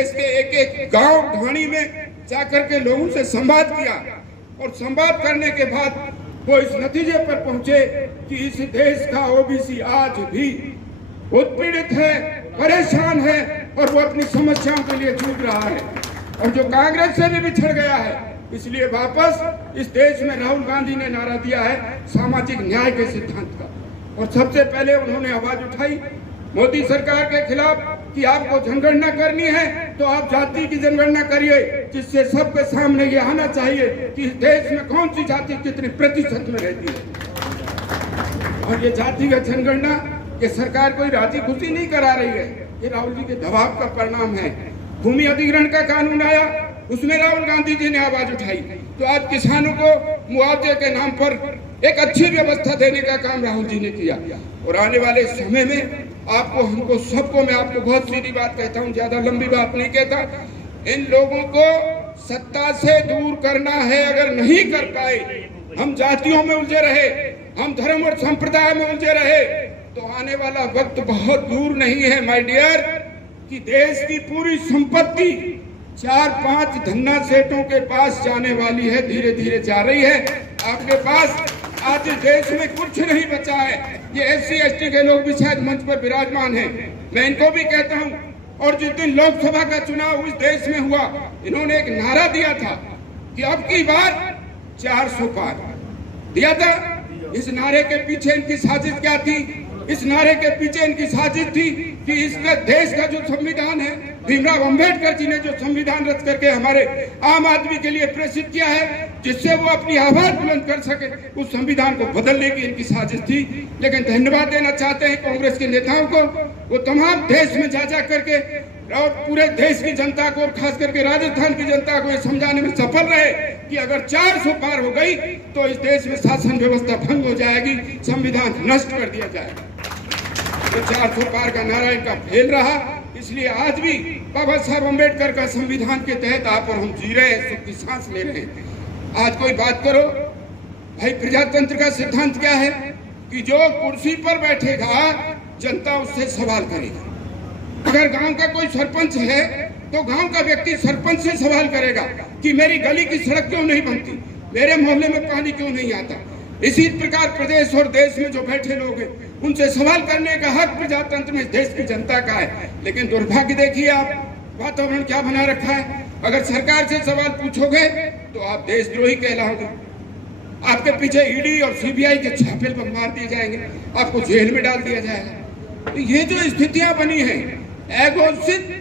देश के एक एक गांव ढाणी में जाकर के लोगों से संवाद किया और संवाद करने के बाद वो इस नतीजे पर पहुंचे कि इस देश का ओबीसी आज भी उत्पीड़ित है, परेशान है और वो अपनी समस्याओं के लिए जूझ रहा है और जो कांग्रेस से भी बिछड़ गया है। इसलिए वापस इस देश में राहुल गांधी ने नारा दिया है सामाजिक न्याय के सिद्धांत का और सबसे पहले उन्होंने आवाज उठाई मोदी सरकार के खिलाफ कि आपको जनगणना करनी है तो आप जाति की जनगणना करिए, जिससे सबके सामने ये आना चाहिए कि इस देश में कौन सी जाति कितने प्रतिशत में रहती है। और ये जातिगत जनगणना ये सरकार कोई राजी खुशी नहीं करा रही है, ये राहुल जी के दबाव का परिणाम है। भूमि अधिग्रहण का कानून आया, उसमें राहुल गांधी जी ने आवाज उठाई तो आज किसानों को मुआवजे के नाम पर एक अच्छी व्यवस्था देने का काम राहुल जी ने किया। और आने वाले समय में आपको, हमको, सबको, मैं आपको बहुत सीधी बात कहता हूँ, ज्यादा लंबी बात नहीं कहता, इन लोगों को सत्ता से दूर करना है। अगर नहीं कर पाए, हम जातियों में उलझे रहे, हम धर्म और संप्रदाय में उलझे रहे, तो आने वाला वक्त बहुत दूर नहीं है माय डियर कि देश की पूरी संपत्ति 4-5 धन्ना सेठों के पास जाने वाली है, धीरे धीरे जा रही है। आपके पास आज देश में कुछ नहीं बचा है। ये SC/ST के लोग भी शायद मंच पर विराजमान हैं, मैं इनको भी कहता हूं। और जिस दिन लोकसभा का चुनाव इस देश में हुआ, इन्होंने एक नारा दिया था कि अब की बार 400 पार दिया था। इस नारे के पीछे इनकी साजिश क्या थी? इस नारे के पीछे इनकी साजिश थी कि इसका देश का जो संविधान है, भीमराव अंबेडकर जी ने जो संविधान रच करके हमारे आम आदमी के लिए प्रेषित किया है, जिससे वो अपनी आवाज बुलंद कर सके, उस संविधान को बदलने की इनकी साजिश थी। लेकिन धन्यवाद देना चाहते हैं कांग्रेस के नेताओं को, वो तमाम देश में जा करके और पूरे देश की जनता को और खास करके राजस्थान की जनता को ये समझाने में सफल रहे कि अगर 400 पार हो गई तो इस देश में शासन व्यवस्था भंग हो जाएगी, संविधान नष्ट कर दिया जाएगा। तो 400 पार का नारा इनका फेल रहा। इसलिए आज भी बाबा साहब अम्बेडकर का संविधान के तहत आप और हम जी रहे हैं, सुख की सांस ले रहे हैं। आज कोई बात करो भाई, प्रजातंत्र का सिद्धांत क्या है कि जो कुर्सी पर बैठेगा जनता उससे सवाल करेगी। अगर गांव का कोई सरपंच है तो गांव का व्यक्ति सरपंच से सवाल करेगा कि मेरी गली की सड़क क्यों नहीं बनती, मेरे मोहल्ले में पानी क्यों नहीं आता। इसी प्रकार प्रदेश और देश में जो बैठे लोग हैं उनसे सवाल करने का हक प्रजातंत्र में देश की जनता का है। लेकिन दुर्भाग्य देखिए आप वातावरण क्या बना रखा है। अगर सरकार से सवाल पूछोगे तो आप देशद्रोही कहलाओगे, आपके पीछे ईडी और सीबीआई के छापे पर मार दिए जाएंगे, आपको जेल में डाल दिया जाएगा। तो ये जो स्थितियां बनी हैं, एगोसित